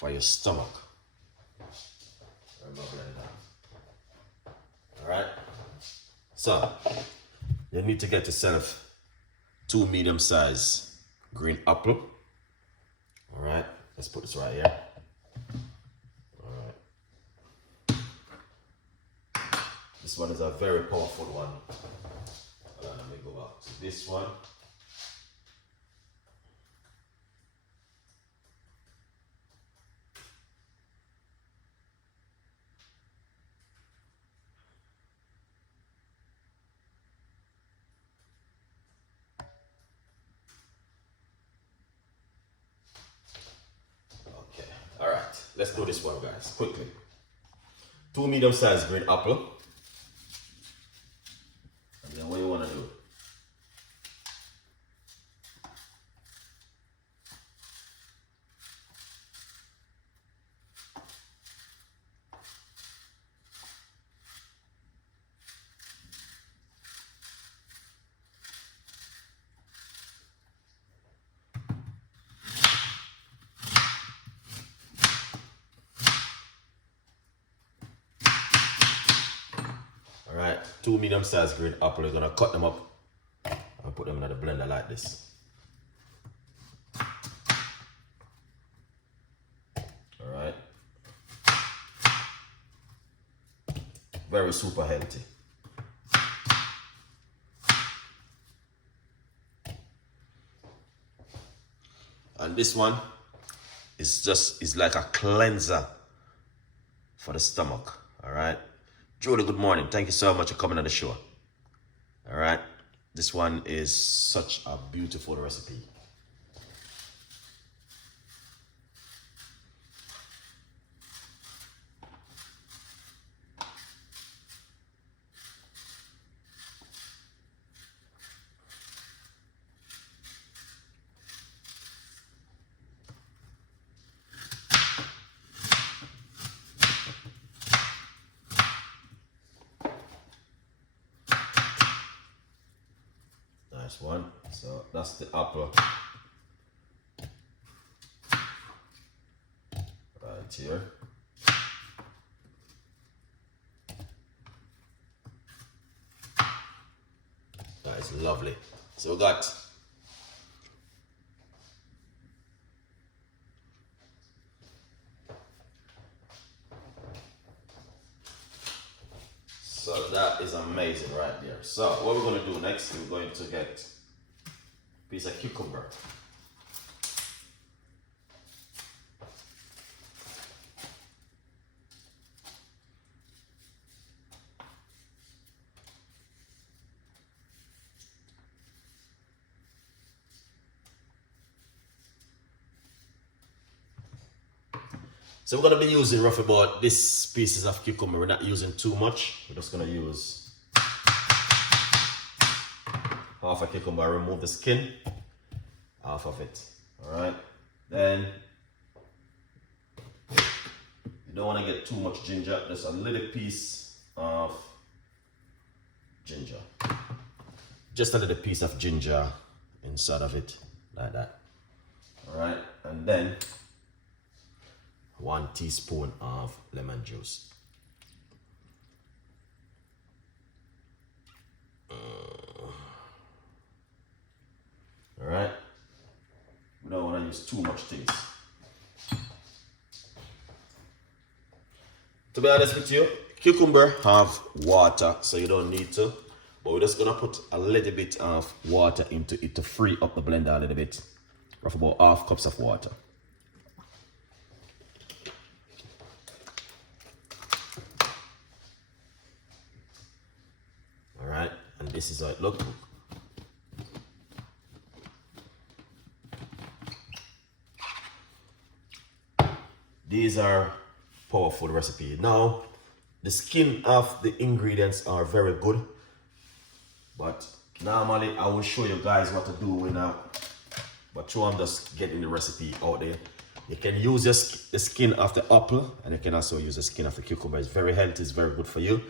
for your stomach. Alright? So, you need to get yourself 2 medium-sized green apple. Alright, let's put this right here. Alright. This one is a very powerful one. Let me go back to this one. Alright, let's do this one, guys, quickly. 2 medium-sized green apple. And then what you want to do? Alright, 2 medium-sized green apple. You're gonna cut them up and put them in the blender like this. Alright. Very super healthy. And this one is like a cleanser for the stomach. Alright. Julie, good morning. Thank you so much for coming on the show. All right. This one is such a beautiful recipe. One, so that's the apple right here. That is lovely. So we got so that is amazing right there. So what we're going to do next, we're going to get a piece of cucumber. So we're going to be using roughly about this pieces of cucumber. We're not using too much. We're just going to use half a cucumber, remove the skin off of it. Alright. Then you don't want to get too much ginger. Just a little piece of ginger. Just a little piece of ginger inside of it, like that. Alright. And then 1 teaspoon of lemon juice. Alright. We don't want to use too much things. To be honest with you, cucumber have water, so you don't need to. But we're just gonna put a little bit of water into it to free up the blender a little bit. Roughly about half cups of water. Alright, and this is how it looks. These are powerful recipes. Now, the skin of the ingredients are very good, but normally I will show you guys what to do with now. But I'm just getting the recipe out there. You can use the skin of the apple, and you can also use the skin of the cucumber. It's very healthy, it's very good for you.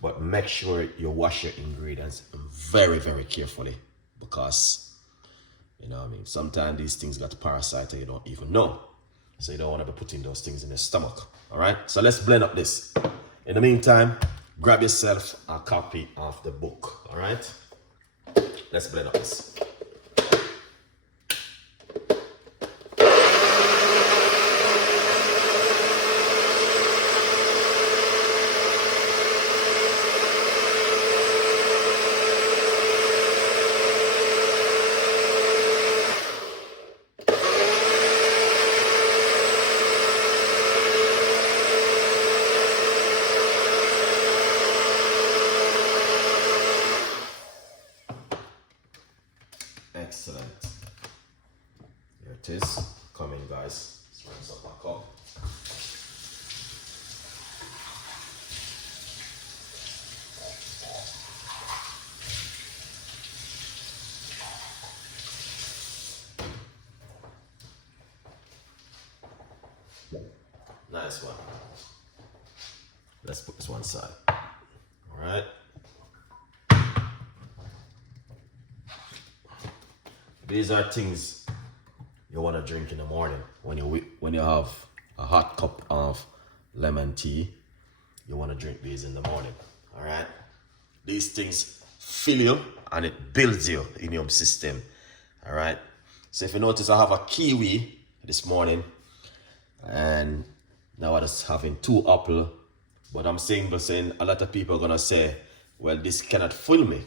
But make sure you wash your ingredients very, very carefully, because, you know what I mean, sometimes these things got parasites and you don't even know. So you don't want to be putting those things in your stomach. All right, so let's blend up this. In the meantime, grab yourself a copy of the book. All right, let's blend up this. Excellent. Here it is. Come in, guys. Let's rinse up my cup. Nice one. Let's put this one aside. All right. These are things you want to drink in the morning when you have a hot cup of lemon tea. You want to drink these in the morning. All right. These things fill you and it builds you in your system. All right. So if you notice, I have a kiwi this morning, and now I'm just having 2 apples. But I'm saying a lot of people are gonna say, well, this cannot fill me.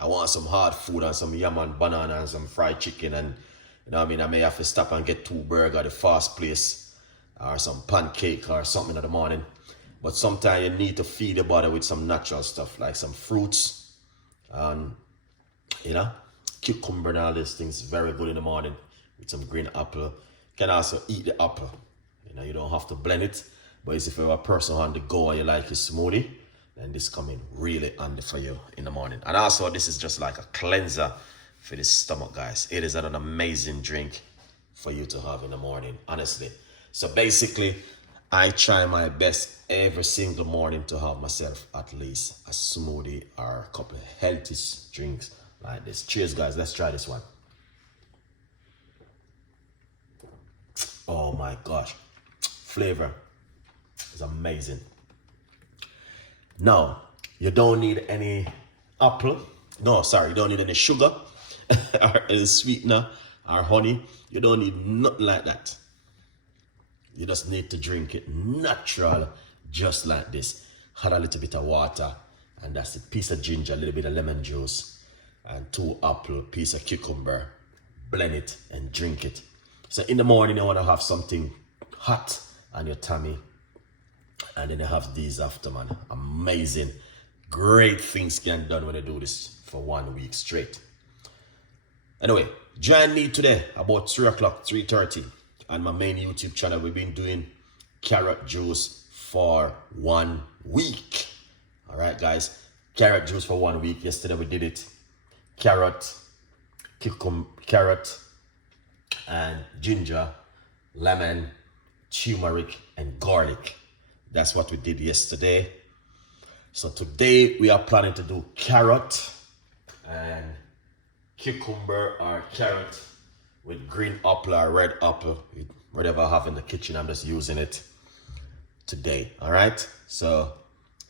I want some hard food and some yam and banana and some fried chicken, and you know what I mean, I may have to stop and get 2 burgers at the fast place or some pancake or something in the morning. But sometimes you need to feed the body with some natural stuff like some fruits and cucumber and all these things. Very good in the morning with some green apple. Can also eat the apple. You don't have to blend it, but if you're a person on the go and you like your smoothie, then this come in really handy for you in the morning. And also, this is just like a cleanser for the stomach, guys. It is an amazing drink for you to have in the morning, honestly. So basically, I try my best every single morning to have myself at least a smoothie or a couple of healthy drinks like this. Cheers, guys. Let's try this one. Oh my gosh. Flavor is amazing. Now, you don't need any apple. No, sorry, you don't need any sugar or any sweetener or honey. You don't need nothing like that. You just need to drink it natural, just like this. Add a little bit of water, and that's a piece of ginger, a little bit of lemon juice, and 2 apples, piece of cucumber. Blend it and drink it. So in the morning, you want to have something hot on your tummy, and then you have these after, man. Amazing. Great things can done when you do this for 1 week straight. Anyway, join me today about 3 o'clock, 3:30 on my main YouTube channel. We've been doing carrot juice for 1 week. All right, guys. Carrot juice for 1 week. Yesterday we did it. Carrot, carrot, and ginger, lemon, turmeric, and garlic. That's what we did yesterday. So today we are planning to do carrot and cucumber or carrot with green apple or red apple, whatever I have in the kitchen. I'm just using it today. All right. So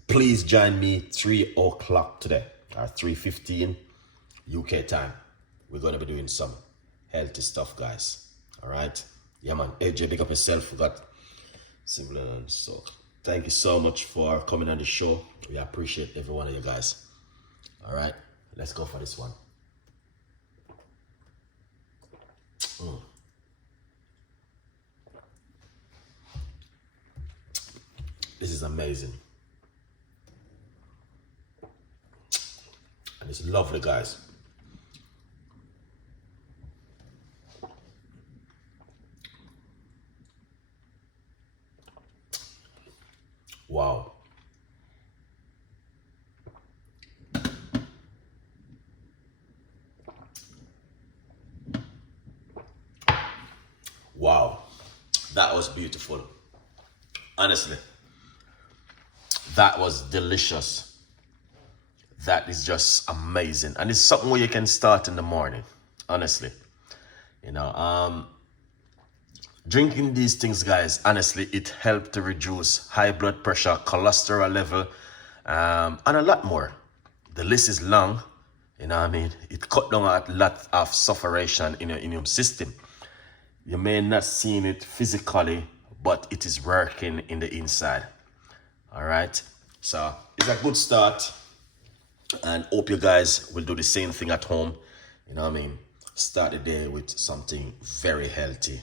please join me 3 o'clock today or 3:15 UK time. We're going to be doing some healthy stuff, guys. All right. Yeah, man. AJ, big up yourself. We got similar. So thank you so much for coming on the show. We appreciate every one of you guys. All right. Let's go for this one. This is amazing. And it's lovely, guys. Wow. Wow. That was beautiful. Honestly. That was delicious. That is just amazing. And it's something where you can start in the morning. Honestly. Drinking these things, guys, honestly, it helped to reduce high blood pressure, cholesterol level, and a lot more. The list is long, you know what I mean? It cut down a lot of sufferation in your immune system. You may not see it physically, but it is working in the inside. All right, so it's a good start, and hope you guys will do the same thing at home. You know what I mean? Start the day with something very healthy.